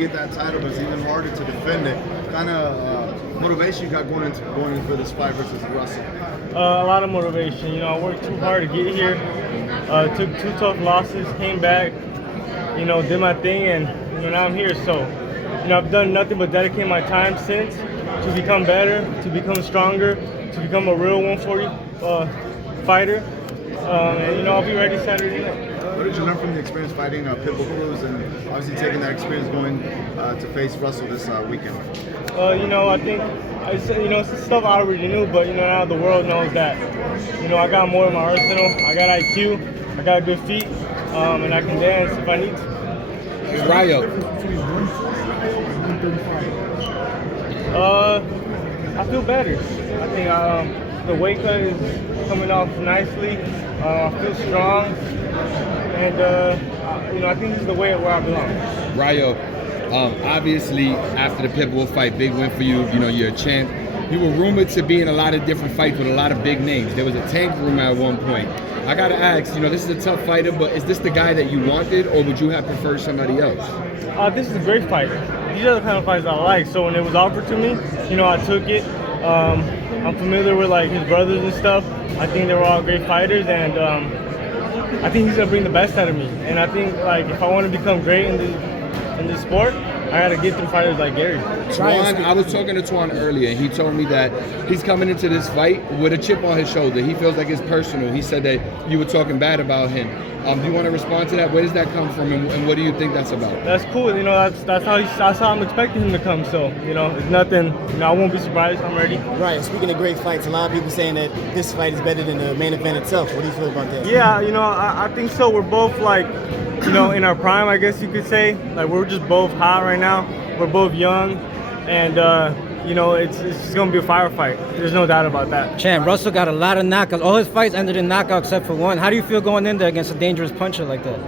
Get that title, but it's even harder to defend it. Kind of motivation you got going in for this fight versus Russell? A lot of motivation. You know, I worked too hard to get here. Took 2 tough losses, came back, you know, did my thing, and now I'm here. So, I've done nothing but dedicate my time since to become better, to become stronger, to become a real 140 fighter. And I'll be ready Saturday night. What did you learn from the experience fighting Pitbull Cruz, and obviously taking that experience going to face Russell this weekend? I think it's stuff I already knew, but now the world knows that I got more in my arsenal. I got IQ, I got good feet, and I can dance if I need to. Rayo. I feel better. I think the weight cut is coming off nicely. I feel strong, and I think this is the way where I belong. Rayo, obviously after the Pitbull fight, big win for you. You're a champ. You were rumored to be in a lot of different fights with a lot of big names. There was a Tank rumor at one point. I gotta ask, this is a tough fighter, but is this the guy that you wanted, or would you have preferred somebody else? This is a great fighter. These are the kind of fights I like. So when it was offered to me, I took it. I'm familiar with his brothers and stuff. I think they were all great fighters, and I think he's gonna bring the best out of me. And I think if I want to become great in this sport, I gotta get through fighters like Gary. I was talking to Twan earlier, and he told me that he's coming into this fight with a chip on his shoulder. He feels like it's personal. He said that you were talking bad about him. Do you want to respond to that? Where does that come from, and what do you think that's about? That's cool. That's how I'm expecting him to come. So it's nothing. I won't be surprised. I'm ready. Right. Speaking of great fights, a lot of people saying that this fight is better than the main event itself. What do you feel about that? Yeah, I think so. We're both in our prime, I guess you could say. We're just both hot right now. We're both young, and it's gonna be a firefight. There's no doubt about that. Champ, Russell got a lot of knockouts. All his fights ended in knockout except for one. How do you feel going in there against a dangerous puncher like that?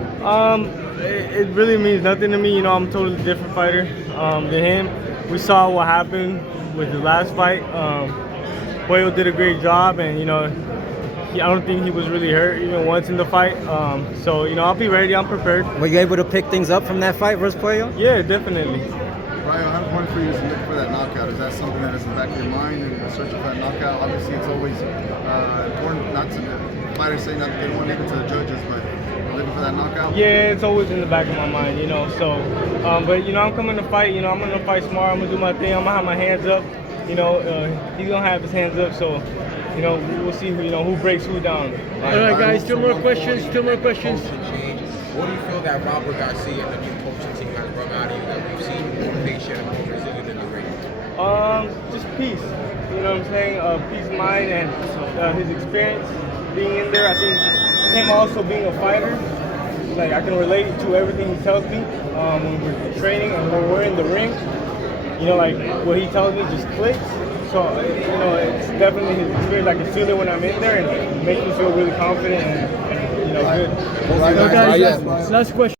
It really means nothing to me. I'm a totally different fighter than him. We saw what happened with the last fight. Puello did a great job, and I don't think he was really hurt even once in the fight. So I'll be ready. I'm prepared. Were you able to pick things up from that fight versus Puello? Yeah, definitely. Rayo, I have one for you to look for that knockout. Is that something that is in the back of your mind and searching for that knockout? Obviously, it's always important not to fighters say nothing. They don't want to leave it to the judges, but looking for that knockout. Yeah, it's always in the back of my mind, So, but I'm coming to fight. I'm gonna fight smart. I'm gonna do my thing. I'm gonna have my hands up. He's gonna have his hands up. So, we'll see who breaks who down. All right, guys. Two more questions. What do you feel that Robert Garcia and the new coaching team has brought out of you that we've seen motivation and more resilient in the ring? Just peace. You know what I'm saying? Peace of mind and his experience being in there. I think him also being a fighter, I can relate to everything he tells me when we're training and when we're in the ring. What he tells me just clicks. So, it's definitely his experience. I can feel it when I'm in there, and it makes me feel really confident and, good. Guys, last question.